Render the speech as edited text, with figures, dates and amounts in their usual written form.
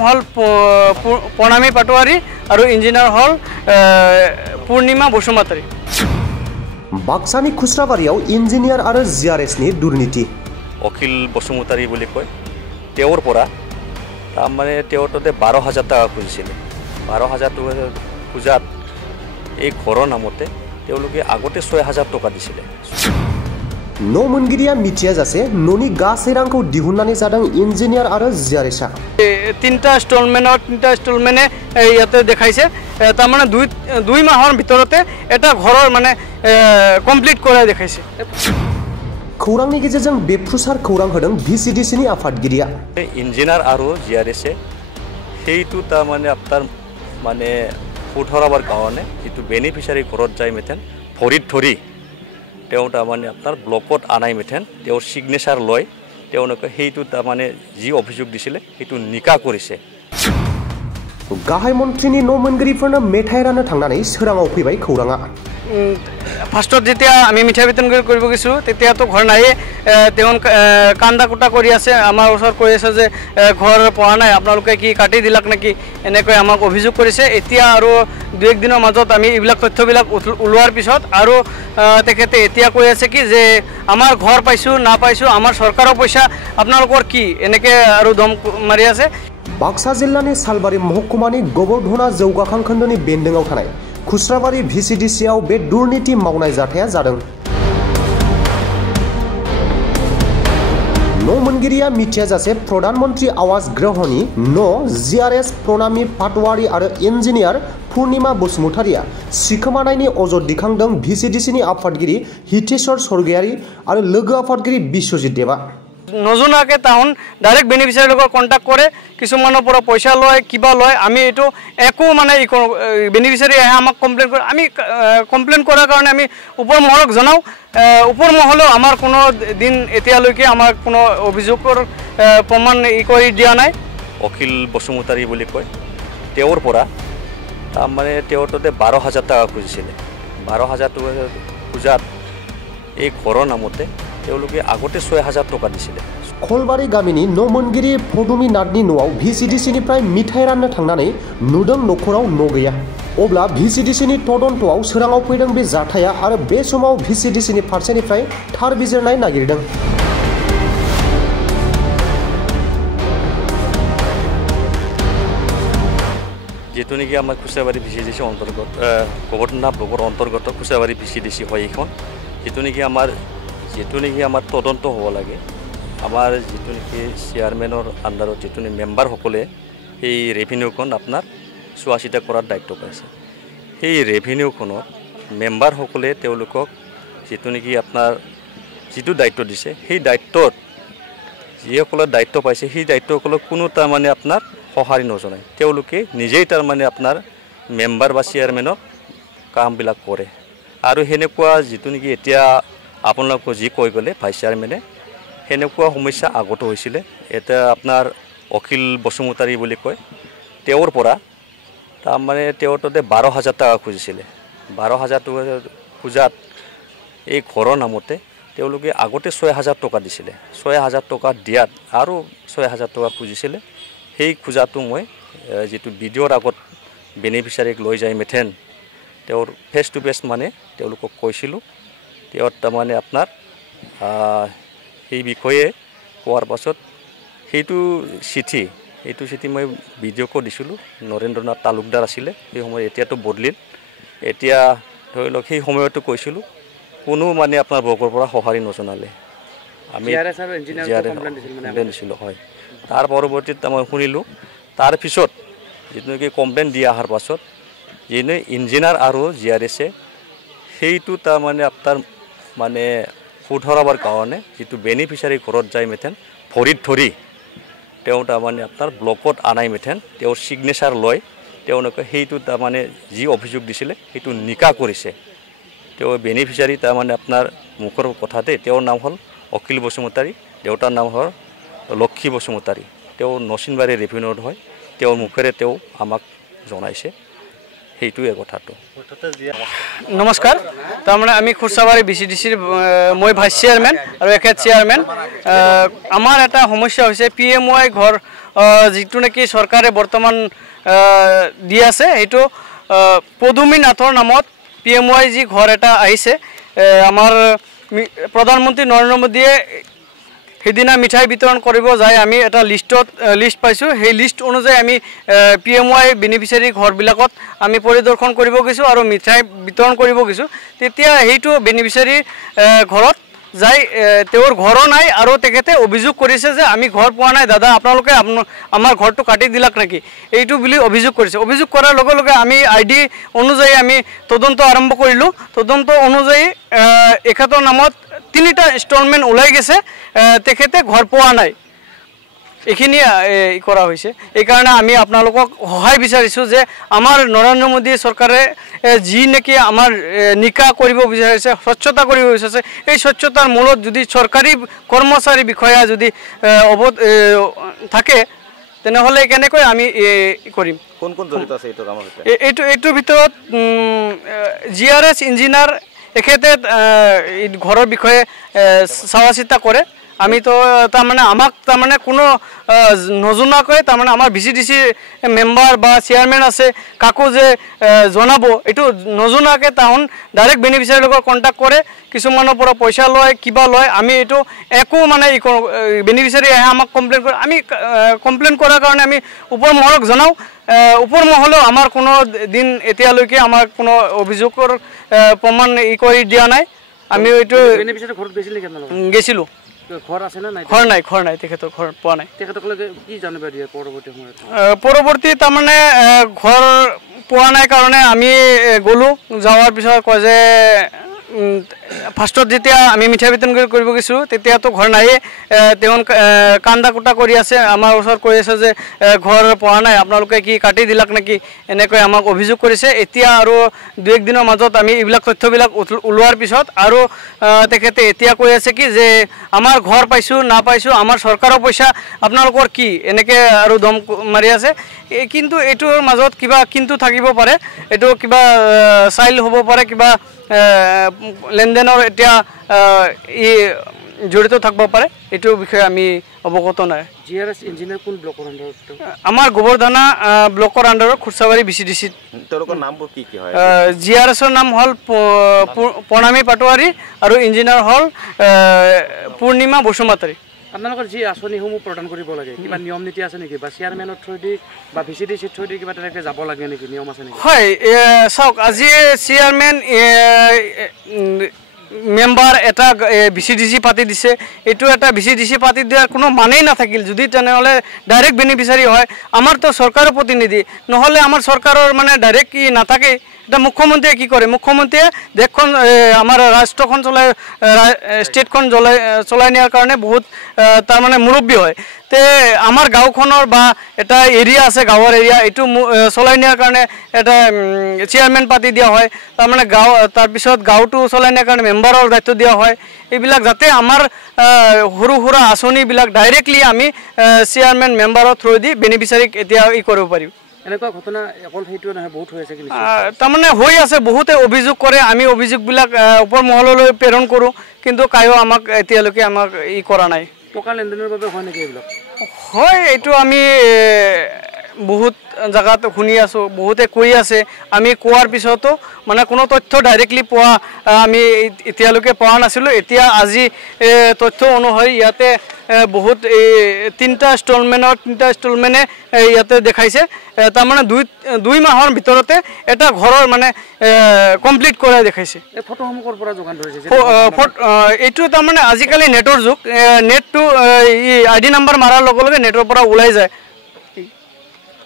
हल प्रणमी पाटवारी और इंजिनियर हल पूर्णिमा बसुमतारी। बाक्सानी खुस्राबारियाव इंजिनियर और जिआरएसनि दुर्नीति। अखिल बसुमतारी বুলি কয় তেওঁৰ পৰা তাৰমানে তেওঁৰ তাতে 12,000 টাকা খুজিছিলে। 12,000 টাকা খুজাত এই ঘৰৰ নামতে তেওঁলোকে আগতে 6,000 টাকা দিছিলে। न' मोनगिरिया मिथिया जासे न'नि गासै रांखौ दिहुननानै जादों इन्जिनियार आरो जिआरएसआ। तीनटा इनस्टलमेन्टे ইয়াতে দেখাইছে তাৰমানে দুই মাহৰ ভিতৰতে এটা ঘৰৰ মানে কমপ্লিট কৰাই দেখাইছে। खौरांनि गेजेरजों बेफ्रुसार खौरां होदों भिसिडिसिनि आफादगिरिया। इन्जिनियार आरो जिआरएसए সেইটো তাৰমানে আপোনাৰ মানে ফুঠৰাবৰ কাৰণে যিটো বেনিফিচিয়াৰী ঘৰত যায় মেথেন ভৰিত ধৰি তেওঁ তাৰমানে আপোনাৰ ব্লকত আনাই মেথেন তেওঁৰ সিগনেচাৰ লয় তেওঁলোকে সেইটো তাৰমানে যি অভিযোগ দিছিলে সেইটো নিকা কৰিছে। गाहाय मन्त्रीनि न' मोनगिरिफोरनो मेथाइ राननो थांनानै सोराङाव फैबाय खौराङा। फार्स्टत जेतिया आमी मिठाई वितरण কৰিব গৈছো তেতিয়া তো ঘৰ নাই তেও কান্দা কুটা কৰি আছে আমাৰ ওচৰ কৈ আছে যে ঘৰ পোৱা নাই আপোনালোকে কি কাটি দিলাক নেকি এনেকৈ আমাক অভিযোগ কৰিছে। এতিয়া আৰু দুই এক দিনৰ মাজত আমি এইবিলাক তথ্যবিলাক উলোৱাৰ পিছত আৰু তেখেতে এতিয়া কৈ আছে কি যে আমাৰ ঘৰ পাইছো না পাইছো আমাৰ চৰকাৰৰ পইচা আপোনালোকৰ কি এনেকৈ আৰু দম মাৰি আছে। बाक्सा जिल्लानि सालबारि महकुमानि गोबरधना जौगाखां खोन्दोनि बेन्दोंआव थानाय खुस्राबारि भिसिडिसिआव बे दुर्नीति मावनाय जाथाया जादों। न' मोनगिरिया मिथिया जासे प्रधानमन्त्री आवास गृहनि न' जिआरएस प्रणमी पाटवारी आरो इन्जिनियार पूर्णिमा बसुमतारिया सिखोमानायनि अजद दिखांदों भिसिडिसिनि आफादगिरि हितेश्वर स्वर्गियारी आरो लोगो आफादगिरि बिश्वजित देवा। नजनाके ताहुन डायरेक्ट बेनिफिशियारी लोक कन्टेक्ट करे किसुमाনৰ পৰা পইচা লয় কিবা লয় আমি এটো একো মানে বেনিফিशियारी আহে আমাক কমপ্লেইন কৰে আমি কমপ্লেইন কৰাৰ কাৰণে আমি ওপৰ মহলক জনাও ওপৰ মহলেও আমাৰ কোনো দিন এতিয়ালৈকে আমাৰ কোনো অভিযোগৰ প্ৰমাণ কৰি দিয়া নাই। অখিল বসুমতাৰী বুলি কয় তেওঁৰ পৰা তাৰমানে তেওঁৰ তাতে 12,000 টাকা খুজিছিলে। 12,000 টাকা খুজাত এই ঘৰৰ নামতে তেওঁলোকে আগতে 6,000 টাকা দিছিলে। खलबारि गामिनि न' मोनगिरि फदुमि नाथनि न'आव भिसिडिसिनिफ्राय मिठाइ राननो थांनानै नुदों न'खराव न' गैया। अब्ला भिसिडिसिनि तदन्तआव सोराङाव फैदों बे जाथाया आरो बे समाव भिसिडिसिनि फारसेनिफ्राय थार बिजिरनाय नागिरदों। যেহেতু নেকি আমাৰ খুচৰাবাৰী ভিচিডিচি অন্তৰ্গত গোবৰ্ধনা ব্লকৰ অন্তৰ্গত খুচৰাবাৰী ভিচিডিচি হয় এইখন যেহেতু নেকি আমাৰ তদন্ত হ'ব লাগে। আমাৰ যেটো নেকি চেয়াৰমেনৰ আন্ডাৰত যেটো মেম্বাৰ সকলে এই ৰেভিনিউখন আপোনাৰ চোৱাচিতা কৰাৰ দায়িত্ব পাইছে। সেই ৰেভিনিউখনত মেম্বাৰ সকলে তেওঁলোকক যেটো নেকি আপোনাৰ যিটো দায়িত্ব দিছে সেই দায়িত্বত যিসকলে দায়িত্ব পাইছে সেই দায়িত্বসকলক কোনো তাৰমানে আপোনাৰ সহাৰি নজনায় তেওঁলোকে নিজেই তাৰমানে আপোনাৰ মেম্বাৰ বা চেয়াৰমেনক কামবিলাক কৰে আৰু হেনেকুৱা যেটো নেকি এতিয়া আপোনালোক যি কৈ গ'লে ভাইচ চেয়াৰমেনে হেনেকুৱা সমস্যা আগত হৈছিলে। এটা আপোনাৰ অখিল বসুমতাৰী বুলি কয় তেওঁৰ পৰা তাৰমানে তেওঁৰ তাতে 12,000 টাকা খুজিছিলে। 12,000 টাকা খুজাত এই ঘৰৰ নামতে তেওঁলোকে আগতে 6,000 টাকা দিছিলে। 6,000 টাকা দিয়াত আৰু 6,000 টাকা খুজিছিলে। সেই খুজাটো মই যেটো ভিডিঅ'ৰ আগত বেনিফিচিয়াৰীক লৈ যায় মেথেন তেওঁৰ ফেচ টু ফেচ মানে তেওঁলোকক কৈছিলোঁ। তেওঁ তাৰমানে আপোনাৰ এই বিষয়ে কোৱাৰ পাছত সেইটো চিঠি মই ভিডিঅ' কৰি দিছিলোঁ। নৰেন্দ্ৰনাথ তালুকদাৰ আছিলে সেই সময় এতিয়াতো বদলিল। এতিয়া ধৰি লওক সেই সময়তো কৈছিলোঁ কোনো মানে আপোনাৰ ব্লকৰ পৰা সহাৰি নজনালে আমি কমপ্লেইন দিছিলোঁ হয়। তাৰ পৰৱৰ্তীত মই শুনিলোঁ তাৰ পিছত যেটো নেকি কমপ্লেইন দি অহাৰ পাছত যেনে ইঞ্জিনিয়াৰ আৰু জিআৰএছে সেইটো তাৰমানে আপোনাৰ মানে ফুঠৰাবৰ কাৰণে যিটো বেনিফিচিয়াৰী ঘৰত যায় মেথেন ভৰিত ধৰি তেওঁ তাৰমানে আপোনাৰ ব্লকত আনাই মেথেন তেওঁৰ সিগনেচাৰ লয় তেওঁলোকে সেইটো তাৰমানে যি অভিযোগ দিছিলে সেইটো নিকা কৰিছে। তেওঁ বেনিফিচিয়াৰী তাৰমানে আপোনাৰ মুখৰ কথাতে তেওঁৰ নাম হ'ল অখিল বসুমতাৰী দেউতাৰ নাম হ'ল লক্ষী বসুমতাৰী তেওঁ নচিনবাৰী ৰেভিনিউত হয় তেওঁৰ মুখেৰে তেওঁ আমাক জনাইছে সেইটোৱে কথাটো। নমস্কাৰ তাৰমানে আমি খুচৰাবাৰী ভিচিডিচিৰ মই ভাইচ চেয়াৰমেন আৰু এখেত চেয়াৰমেন আমাৰ এটা সমস্যা হৈছে PMY ঘৰ যিটো নেকি চৰকাৰে বৰ্তমান দি আছে এইটো পদুমী নাথৰ নামত PMY যি ঘৰ এটা আহিছে আমাৰ প্ৰধানমন্ত্ৰী নৰেন্দ্ৰ মোদীয়ে সেইদিনা মিঠাই বিতৰণ কৰিব যায় আমি এটা লিষ্ট পাইছোঁ সেই লিষ্ট অনুযায়ী আমি PMY বেনিফিচিয়াৰী ঘৰবিলাকত আমি পৰিদৰ্শন কৰিব গৈছোঁ আৰু মিঠাই বিতৰণ কৰিব গৈছোঁ তেতিয়া সেইটো বেনিফিচিয়াৰী ঘৰত যাই তেওঁৰ ঘৰো নাই আৰু তেখেতে অভিযোগ কৰিছে যে আমি ঘৰ পোৱা নাই দাদা আপোনালোকে আমাৰ ঘৰটো কাটি দিলাক নেকি এইটো বুলি অভিযোগ কৰিছে অভিযোগ কৰাৰ লগে লগে আমি ID অনুযায়ী আমি তদন্ত আৰম্ভ কৰিলোঁ তদন্ত অনুযায়ী এখেতৰ নামত 3টা ইনষ্টলমেণ্ট ওলাই গৈছে তেখেতে ঘৰ পোৱা নাই এইখিনি কৰা হৈছে এইকাৰণে আমি আপোনালোকক সহায় বিচাৰিছোঁ যে আমাৰ নৰেন্দ্ৰ মোদী চৰকাৰে যি নেকি আমাৰ নিকা কৰিব বিচাৰিছে স্বচ্ছতা কৰিব বিচাৰিছে এই স্বচ্ছতাৰ মূলত যদি চৰকাৰী কৰ্মচাৰী বিষয়া যদি থাকে তেনেহ'লে কেনেকৈ আমি কৰিম কোন কোন জড়িত আছে এইটোৰ ভিতৰত GRS ইঞ্জিনিয়াৰ এখেতে ঘৰৰ বিষয়ে চাৱা চিতা কৰে আমি তো তাৰমানে আমাক তাৰমানে কোনো নজনাকৈ তাৰমানে আমাৰ VCDC মেম্বাৰ বা চেয়াৰমেন আছে কাকো যে জনাব এইটো নজনাকৈ তাহোন ডাইৰেক্ট বেনিফিচিয়াৰীৰ লগত কণ্টেক্ট কৰে কিছুমানৰ পৰা পইচা লয় কিবা লয় আমি এইটো একো মানে বেনিফিচিয়াৰী আহে আমাক কমপ্লেইন কৰে আমি কমপ্লেইন কৰাৰ কাৰণে আমি ওপৰ মহলক জনাওঁ ওপৰ মহলেও আমাৰ কোনো দিন এতিয়ালৈকে আমাৰ কোনো অভিযোগৰ প্ৰমাণ কৰি দিয়া নাই আমি এইটো বেনিফিচিয়াৰী ঘৰত গৈছিলে কেনে গৈছিলোঁ ঘৰ আছে না নাই ঘৰ নাই তেখেতৰ ঘৰ পোৱা নাই তেখেতসকলে কি জানিব দিয়ে পৰৱৰ্তী তাৰমানে ঘৰ পোৱা নাই কাৰণে আমি গ'লোঁ যাৱাৰ পিছত কয় যে ফাৰ্ষ্টত যেতিয়া আমি মিঠাই বিতৰণ কৰিব গৈছোঁ তেতিয়াতো ঘৰ নাইয়ে তেওঁ কান্দা কুটা কৰি আছে আমাৰ ওচৰত কৈ আছে যে ঘৰ পোৱা নাই আপোনালোকে কি কাটি দিলাক নেকি এনেকৈ আমাক অভিযোগ কৰিছে এতিয়া আৰু 2-1 দিনৰ মাজত আমি এইবিলাক তথ্যবিলাক ওলোৱাৰ পিছত আৰু তেখেতে এতিয়া কৈ আছে কি যে আমাৰ ঘৰ পাইছোঁ নাপাইছোঁ আমাৰ চৰকাৰৰ পইচা আপোনালোকৰ কি এনেকৈ আৰু দম মাৰি আছে কিন্তু এইটোৰ মাজত কিবা কিন্তু থাকিব পাৰে এইটো কিবা চাইল হ'ব পাৰে কিবা লেনদেনৰ এতিয়া জড়িত থাকিব পাৰে এইটোৰ বিষয়ে আমি অৱগত নাই GRS ইঞ্জিনিয়াৰ কোন ব্লকৰ আণ্ডাৰত আমাৰ গোবৰধানা ব্লকৰ আণ্ডাৰত খুৰচাবাৰী VCDC তেওঁলোকৰ নামবোৰ কি হয় GRSৰ নাম হ'ল প্ৰণামী পাটোৱাৰী আৰু ইঞ্জিনিয়াৰ হ'ল পূৰ্ণিমা বসুমতাৰী আপোনালোকৰ যি আঁচনিসমূহ প্ৰদান কৰিব লাগে কিবা নিয়ম নীতি আছে নেকি বা চেয়াৰমেনৰ থ্ৰুদি বা VCDCৰ থ্ৰুদি কিবা তেনেকৈ যাব লাগে নেকি নিয়ম আছে নেকি হয় চাওক আজি চেয়াৰমেন মেম্বাৰ এটা VCDC পাতি দিছে এইটো এটা VCDC পাতি দিয়াৰ কোনো মানেই নাথাকিল যদি তেনেহ'লে ডাইৰেক্ট বেনিফিচিয়াৰী হয় আমাৰতো চৰকাৰৰ প্ৰতিনিধি নহ'লে আমাৰ চৰকাৰৰ মানে ডাইৰেক্ট কি নাথাকে এটা মুখ্যমন্ত্ৰীয়ে কি কৰে মুখ্যমন্ত্ৰীয়ে দেশখন আমাৰ ৰাষ্ট্ৰখন ষ্টেটখন চলাই নিয়াৰ কাৰণে বহুত তাৰমানে মুৰব্বী হয় তে আমাৰ গাঁওখনৰ বা এটা এৰিয়া আছে গাঁৱৰ এৰিয়া এইটো চলাই নিয়াৰ কাৰণে এটা চেয়াৰমেন পাতি দিয়া হয় তাৰমানে তাৰপিছত গাঁওটো চলাই নিয়াৰ কাৰণে মেম্বাৰৰ দায়িত্ব দিয়া হয় এইবিলাক যাতে আমাৰ সৰু সুৰা আঁচনিবিলাক ডাইৰেক্টলি আমি চেয়াৰমেন মেম্বাৰৰ থ্ৰুদি বেনিফিচিয়াৰীক এতিয়া কৰিব পাৰিম এনেকুৱা ঘটনা অকল সেইটো নহয় বহুত হৈ আছে কি তাৰমানে হৈ আছে বহুতে অভিযোগ কৰে আমি অভিযোগবিলাক ওপৰ মহললৈ প্ৰেৰণ কৰোঁ কিন্তু কায়ো আমাক এতিয়ালৈকে আমাক কৰা নাই টকা লেনদেনৰ বাবে হয় নেকি এইবিলাক হয় এইটো আমি বহুত জায়গাত শুনি আছোঁ বহুতে কৈ আছে আমি কোৱাৰ পিছতো মানে কোনো তথ্য ডাইৰেক্টলি পোৱা আমি এতিয়ালৈকে পোৱা নাছিলোঁ এতিয়া আজি তথ্য অনুসৰি ইয়াতে বহুত 3টা ইনষ্টলমেণ্টে ইয়াতে দেখাইছে তাৰমানে 2 মাহৰ ভিতৰতে এটা ঘৰৰ মানে কমপ্লিট কৰাই দেখাইছে এই ফটোসমূহ ক'ৰ পৰা যোগান ধৰিছে এইটো তাৰমানে আজিকালি নেটৰ যুগ নেটটো ID নাম্বাৰ মাৰাৰ লগে লগে নেটৰ পৰা ওলাই যায়